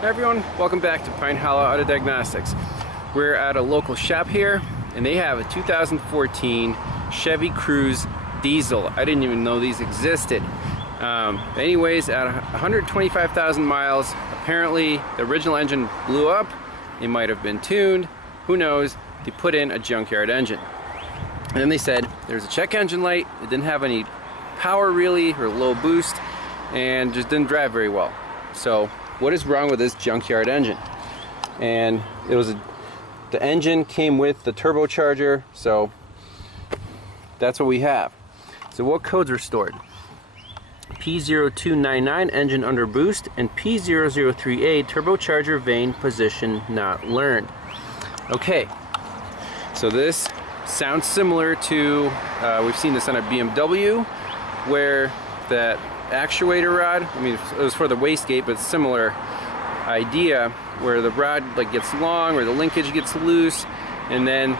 Hi everyone, welcome back to Pine Hollow Auto Diagnostics. We're at a local shop here and they have a 2014 Chevy Cruze diesel. I didn't even know these existed. Anyways, at 125,000 miles, apparently the original engine blew up. It might have been tuned, who knows. They put in a junkyard engine. And then they said there's a check engine light, it didn't have any power really, or low boost, and just didn't drive very well. So what is wrong with this junkyard engine? And it was the engine came with the turbocharger, so that's what we have. So what codes are stored? P0299 engine under boost and P003A turbocharger vane position not learned. Okay, so this sounds similar to we've seen this on a BMW where that actuator rod, I mean it was for the wastegate, but similar idea where the rod like gets long or the linkage gets loose and then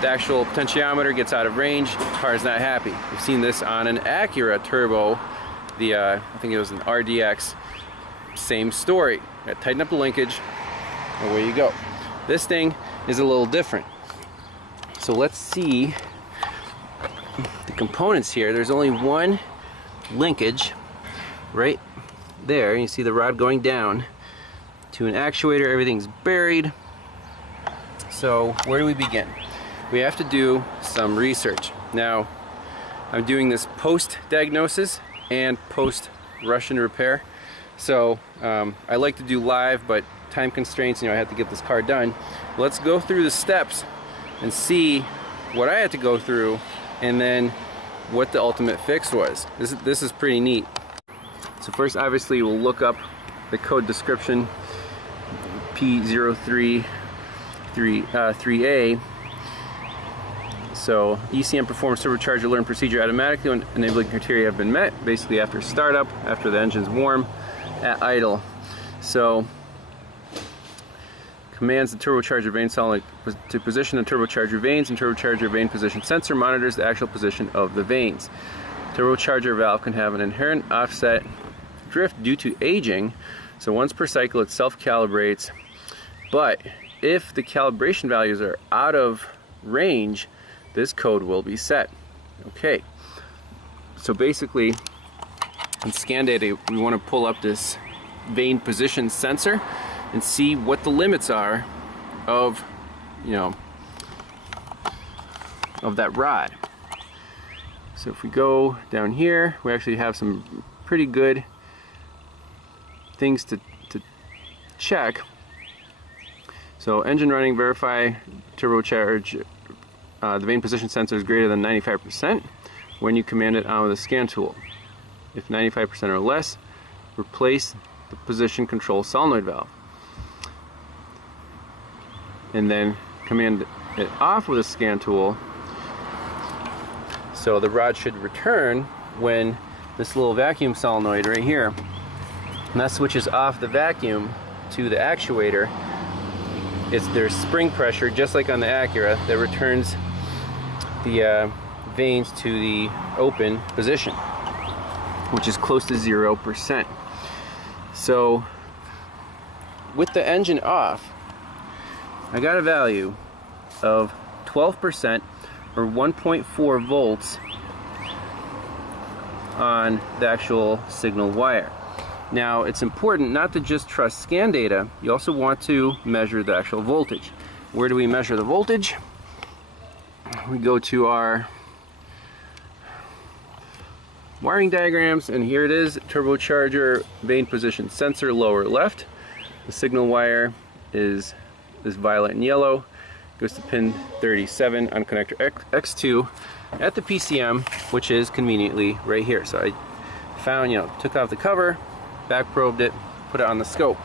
the actual potentiometer gets out of range, the car is not happy. We've seen this on an Acura turbo, the I think it was an RDX, same story. Got to tighten up the linkage and away you go. This thing is a little different. So let's see the components here. There's only one linkage right there. You see the rod going down to an actuator. Everything's buried. So where do we begin? We have to do some research. Now I'm doing this post diagnosis and post Russian repair. So I like to do live, but time constraints, I have to get this car done. Let's go through the steps and see what I had to go through and then what the ultimate fix was. This is pretty neat. So first, obviously, we'll look up the code description, P003A. So ECM performs turbocharger learn procedure automatically when enabling criteria have been met, basically after startup, after the engine's warm, at idle. So commands the turbocharger vane solenoid to position the turbocharger vanes, and turbocharger vane position sensor monitors the actual position of the vanes. Turbocharger valve can have an inherent offset drift due to aging, so once per cycle it self-calibrates, but if the calibration values are out of range, this code will be set. Okay, so basically in scan data we want to pull up this vane position sensor and see what the limits are of, of that rod. So if we go down here, we actually have some pretty good things to check. So engine running, verify turbocharge, the vane position sensor is greater than 95% when you command it on with a scan tool. If 95% or less, replace the position control solenoid valve. And then command it off with a scan tool. So the rod should return when this little vacuum solenoid right here, and that switches off the vacuum to the actuator. There's spring pressure, just like on the Acura, that returns the vanes to the open position, which is close to 0%. So with the engine off, I got a value of 12% or 1.4 volts on the actual signal wire. Now it's important not to just trust scan data, you also want to measure the actual voltage. Where do we measure the voltage? We go to our wiring diagrams, and here it is, turbocharger vane position sensor lower left. The signal wire is this violet and yellow, goes to pin 37 on connector X2 at the PCM, which is conveniently right here. So I found, took off the cover, back probed it, put it on the scope.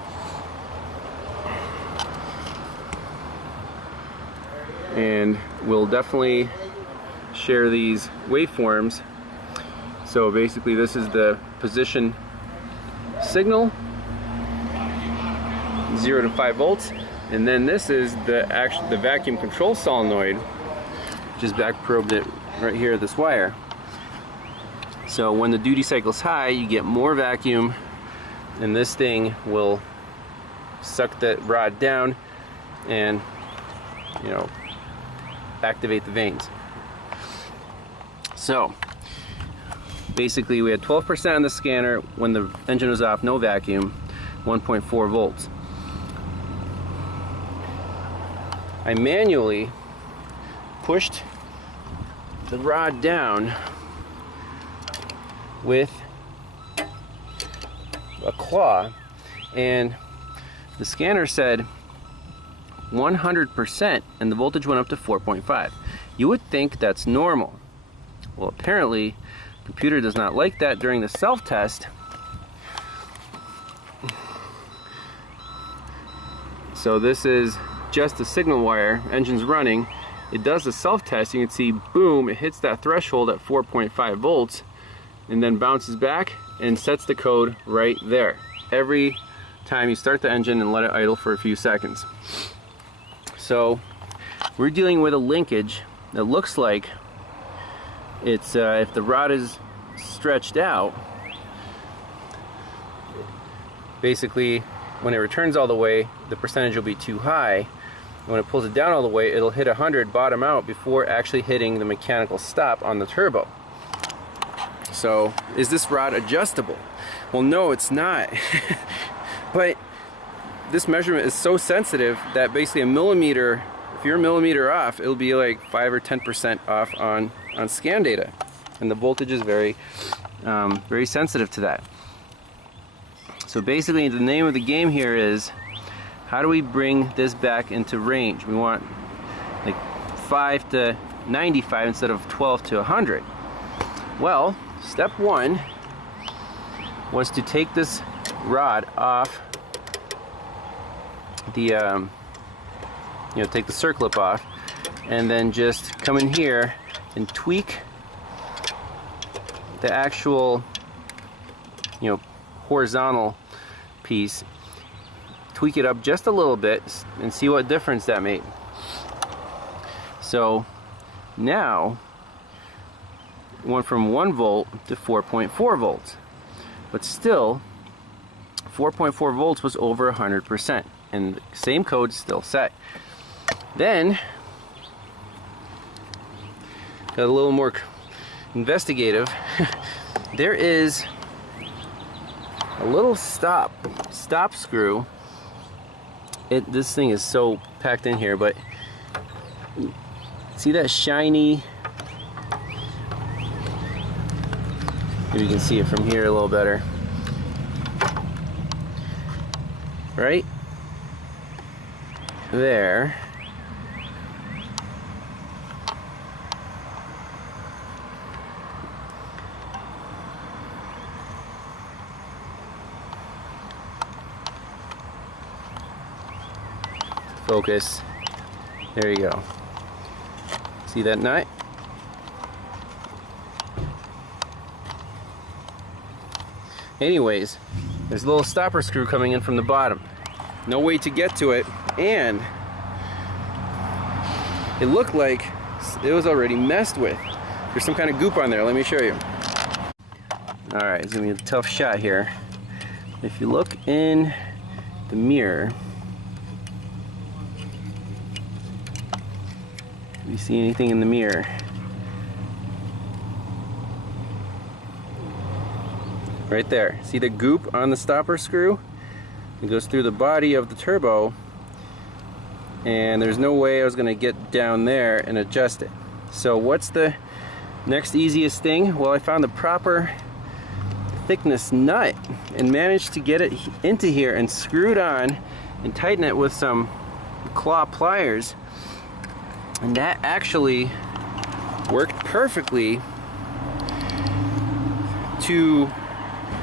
And we'll definitely share these waveforms. So basically this is the position signal, 0 to 5 volts. And then this is the vacuum control solenoid. Just back probed it right here, this wire. So when the duty cycle is high, you get more vacuum, and this thing will suck the rod down and, you know, activate the vanes. So basically we had 12% on the scanner when the engine was off, no vacuum, 1.4 volts. I manually pushed the rod down with a claw, and the scanner said 100% and the voltage went up to 4.5. You would think that's normal. Well, apparently the computer does not like that during the self-test. So this is just a signal wire, engine's running. It does the self-test, you can see, boom, it hits that threshold at 4.5 volts and then bounces back and sets the code right there. Every time you start the engine and let it idle for a few seconds. So we're dealing with a linkage that looks like it's, if the rod is stretched out, basically when it returns all the way, the percentage will be too high. When it pulls it down all the way, it'll hit 100 bottom out before actually hitting the mechanical stop on the turbo. So is this rod adjustable? Well, no, it's not. But this measurement is so sensitive that basically a millimeter, if you're a millimeter off, it'll be like 5 or 10% off on scan data. And the voltage is very, very sensitive to that. So basically the name of the game here is, how do we bring this back into range? We want like 5 to 95 instead of 12 to 100. Well, step one was to take this rod off the, you know, take the circlip off, and then just come in here and tweak the actual, you know, horizontal piece. Tweak it up just a little bit and see what difference that made. So now it went from 1 volt to 4.4 volts, but still 4.4 volts was over 100%, and the same code still set. Then got a little more investigative. There is a little stop screw. This thing is so packed in here, but see that shiny, maybe you can see it from here a little better, right there. Focus. There you go. See that nut? Anyways, there's a little stopper screw coming in from the bottom. No way to get to it, and it looked like it was already messed with. There's some kind of goop on there. Let me show you. Alright, it's gonna be a tough shot here. If you look in the mirror, do you see anything in the mirror? Right there. See the goop on the stopper screw? It goes through the body of the turbo, and there's no way I was going to get down there and adjust it. So what's the next easiest thing? Well, I found the proper thickness nut and managed to get it into here and screw it on and tighten it with some claw pliers. And that actually worked perfectly to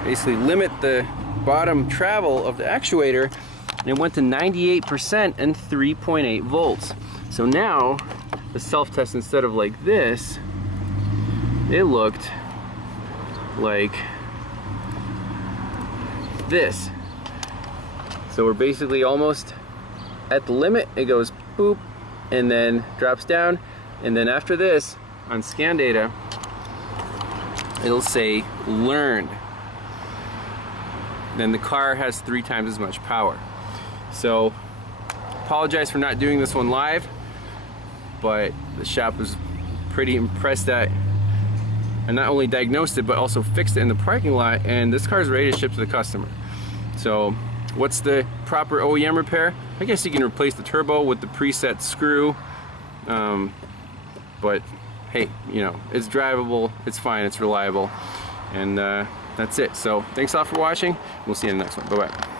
basically limit the bottom travel of the actuator, and it went to 98% and 3.8 volts. So now the self-test, instead of like this, it looked like this. So we're basically almost at the limit. It goes boop and then drops down, and then after this on scan data it'll say learned. Then the car has 3 times as much power. So apologize for not doing this one live, but the shop was pretty impressed that I not only diagnosed it but also fixed it in the parking lot, and this car is ready to ship to the customer. So what's the proper OEM repair? I guess you can replace the turbo with the preset screw, but hey, you know, it's drivable, it's fine, it's reliable, and that's it. So thanks a lot for watching. We'll see you in the next one. Bye bye.